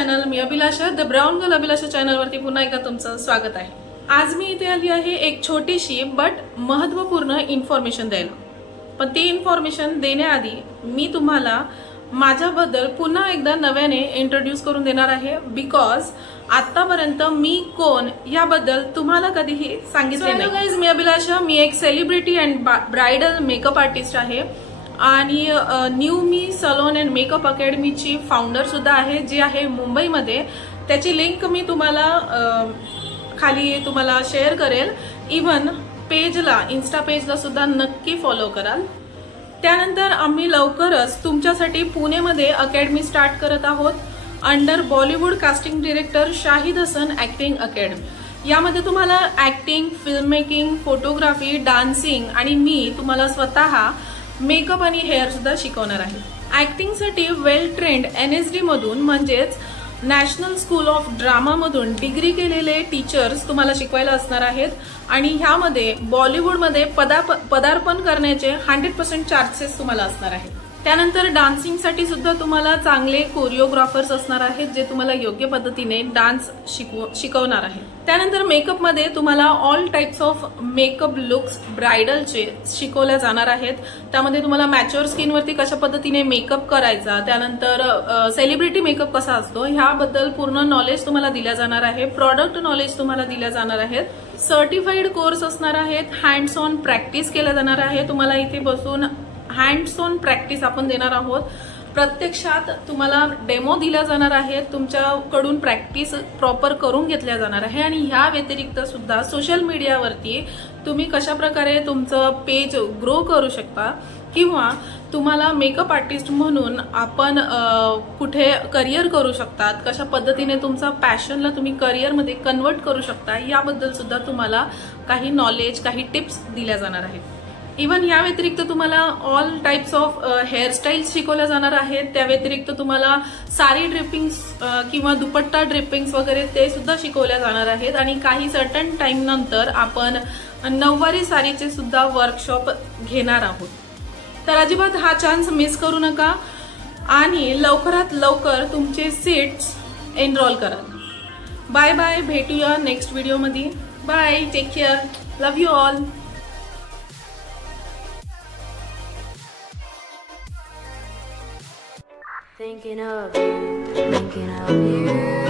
Channel me Abhilasha the brown girl Abhilasha channel वरती पुन्हा एकदा तुमचं स्वागत आहे। आज मी इथे आली आहे एक छोटीशी बट महत्त्वपूर्ण इन्फॉर्मेशन द्यायला। पण ती इन्फॉर्मेशन देण्याआधी मी तुम्हाला माझ्याबद्दल पुन्हा एकदा नव्याने इंट्रोड्यूस करून देणार आहे बिकॉज आतापर्यंत मी कोण याबद्दल तुम्हाला कधीही सांगितले नाही। गाइस, मी अभिलाषा, मी एक celebrity and bridal makeup artist आहे आणि new me salon and makeup अकॅडमीची फाउंडर सुद्धा आहे, जी आहे मुंबईमध्ये। त्याची लिंक मी तुम्हाला खाली शेअर करेल। इवन पेजला, इन्स्टा पेजला सुद्धा नक्की फॉलो कराल। त्यानंतर आम्ही लवकरच तुमच्यासाठी पुणेमध्ये अकॅडमी स्टार्ट करत आहोत under Bollywood casting director Shahid Hasan acting academy. यामध्ये तुम्हाला acting, film making, photography, dancing आणि मी तुम्हाला स्वतः मेकअप आणि हेअर सुद्धा शिकवणार आहे। ऍक्टिंग साठी वेल ट्रेंड NSD मधून म्हणजेच नॅशनल स्कूल ऑफ ड्रामा मधून डिग्री केलेले टीचर्स तुम्हाला शिकवायला असणार आहेत आणि ह्यामध्ये बॉलिवूडमध्ये पदार्पण करण्याचे 100% चान्सेस तुम्हाला असणार आहेत। त्यानंतर डान्सिंग साठी सुद्धा तुम्हाला चांगले कोरिओग्राफर्स असणार आहेत, जे तुम्हाला योग्य पद्धतीने डान्स शिकवणार आहेत। त्यानंतर मेकअप मध्ये तुम्हाला all types of makeup looks ब्राइडलचे शिकवल्या जाणार आहेत। त्यामध्ये तुम्हाला मॅच्युअर स्किन वरती कशा पद्धतीने मेकअप करायचा, त्यानंतर सेलिब्रिटी मेकअप कसा असतो ह्याबद्दल पूर्ण नॉलेज तुम्हाला दिल्या जाणार आहे। प्रॉडक्ट नॉलेज तुम्हाला दिल्या जाणार आहेत। सर्टिफाईड कोर्स असणार आहेत। हँड्स ऑन प्रॅक्टिस केल्या जाणार आहे। तुम्हाला इथे बसून हँड्स ऑन प्रॅक्टिस आपण देणार आहोत। प्रत्यक्षात तुम्हाला डेमो दिल्या जाणार आहेत, तुमच्याकडून प्रॅक्टिस प्रॉपर करून घेतल्या जाणार आहे आणि ह्या व्यतिरिक्त सुद्धा सोशल मीडियावरती तुम्ही कशा प्रकारे तुमचं पेज ग्रो करू शकता किंवा तुम्हाला मेकअप आर्टिस्ट म्हणून आपण कुठे करिअर करू शकतात, कशा पद्धतीने तुमचा पॅशनला तुम्ही करिअरमध्ये कन्वर्ट करू शकता याबद्दल सुद्धा तुम्हाला काही नॉलेज, काही टिप्स दिल्या जाणार आहेत। इवन या व्यतिरिक्त तुम्हाला ऑल टाइप्स ऑफ हेअरस्टाईल्स शिकवल्या जाणार आहेत। त्या व्यतिरिक्त तुम्हाला साडी ड्रिपिंग्स किंवा दुपट्टा ड्रिपिंग्स वगैरे ते सुद्धा शिकवल्या जाणार आहेत आणि काही सर्टन टाइम नंतर आपण नऊवारी साडीचे सुद्धा वर्कशॉप घेणार आहोत। तर अजिबात हा चान्स मिस करू नका आणि लवकरात लवकर तुमचे सीट्स एनरोल करा। बाय बाय, भेटूया नेक्स्ट व्हिडिओमध्ये। Bye, take care, love you all. Thinking of you.